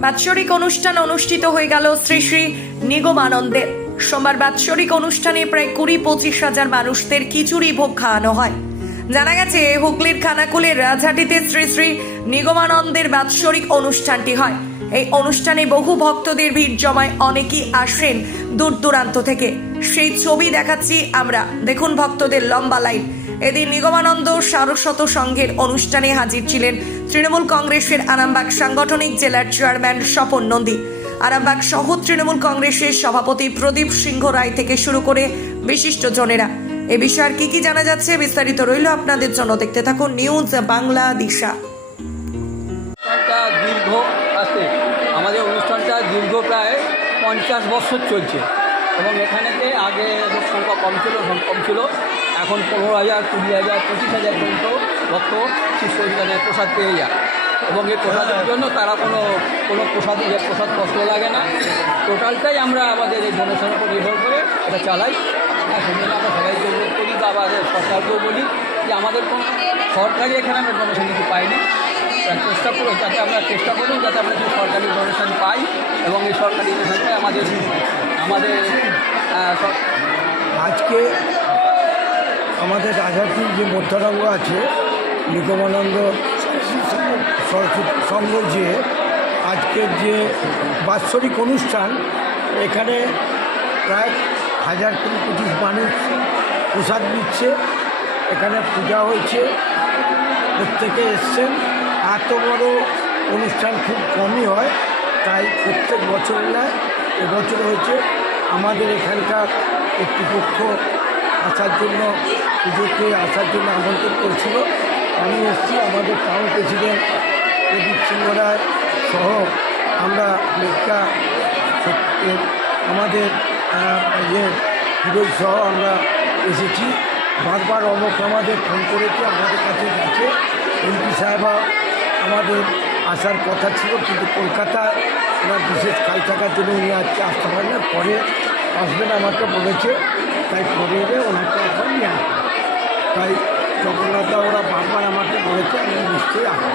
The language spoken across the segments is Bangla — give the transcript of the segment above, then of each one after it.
বাৎসরিক অনুষ্ঠান অনুষ্ঠিত হয়ে গেল শ্রী শ্রী নিগমানন্দের সোমবার বাৎসরিক অনুষ্ঠানে প্রায় কুড়ি পঁচিশ হাজার মানুষদের খিচুড়ি ভোগ খাওয়ানো হয়। জানা গেছে, হুগলির খানাকুলের রাজহাটিতে শ্রী শ্রী নিগমানন্দের বাৎসরিক অনুষ্ঠানটি হয়। এই অনুষ্ঠানে বহু ভক্তদের ভিড় জমায় অনেকেই আসেন দূর দূরান্ত থেকে। সেই ছবি দেখাচ্ছি আমরা। দেখুন ভক্তদের লম্বা লাইন। এদিন নিগমানন্দ সারস্বত সংঘের অনুষ্ঠানে হাজির ছিলেন তৃণমূল কংগ্রেসের আরামবাগ সাংগঠনিক জেলার চেয়ারম্যান স্বপন নন্দী। আরামবাগ সহ তৃণমূল কংগ্রেসের সভাপতি প্রদীপ সিংহ রায় থেকে শুরু করে বিশিষ্ট জনেরা। এ বিষয়ে আর কি কি জানা যাচ্ছে বিস্তারিত রইল আপনাদের জন্য। দেখতে থাকুন নিউজ বাংলা দিশা। দীর্ঘ আছে। আমাদের অনুষ্ঠানটা দীর্ঘ প্রায় পঞ্চাশ বছর চলছে। এবং এখানেতে আগে সংখ্যা কম ছিল কম ছিল। এখন পনেরো হাজার, কুড়ি হাজার, পঁচিশ হাজার পর্যন্ত ভক্ত শিষ্য প্রসাদ পেয়ে যায়। এবং এই প্রসাদের জন্য তারা কোনো কোনো প্রসাদ প্রসাদ কষ্ট লাগে না। টোটালটাই আমরা আমাদের এই ডোনেশনের উপর নির্ভর করে এটা চালাই। হ্যাঁ আমরা সবাইকে অনুরোধ করি বা আমাদের সরকারকেও বলি যে আমাদের কোনো সরকারি এখানে আমরা ডোনেশন কিছু পাইনি। চেষ্টা করুন, যাতে আমরা চেষ্টা করুন, যাতে আমরা কিছু সরকারি ডোনেশন পাই এবং এই সরকারি ডোনেশনটাই আমাদের আমাদের আজকে আমাদের রাজাটির যে মধ্যারঙ্গ আছে, নিগমানন্দ সংঘ যে আজকের যে বাৎসরিক অনুষ্ঠান, এখানে প্রায় হাজার কুড়ি পঁচিশ মানুষ প্রসাদ দিচ্ছে এখানে পূজা হয়েছে, প্রত্যেকে এসছেন। এত বড় অনুষ্ঠান খুব কমই হয়, তাই প্রত্যেক বছর নয় এবছর হয়েছে আমাদের এখানকার একটি পক্ষ আসার জন্য, পুজোকে আসার জন্য আমন্ত্রণ করেছিল। আমি এসেছি, আমাদের টাউন প্রেসিডেন্ট প্রদীপ সিংহ রায় সহ আমরা লেখা আমাদের ইয়ে ফিরোজ সহ আমরা এসেছি। বারবার অমক আমাদের ফোন করেছে, আমাদের কাছে গেছে। এমপি সাহেবা আমাদের আসার কথা ছিল, কিন্তু কলকাতা ওনার বিশেষ কাজ থাকার জন্য উনি আজকে আসতে পারেন না। পরে আসবেন আমাকে বলেছে, তাই পরে এলে ওনাকে এখন নিয়ে তাই জগন্নাথদা ওরা বারবার আমাকে বলেছে, আমি নিশ্চয়ই আসব।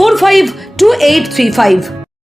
four five two eight three five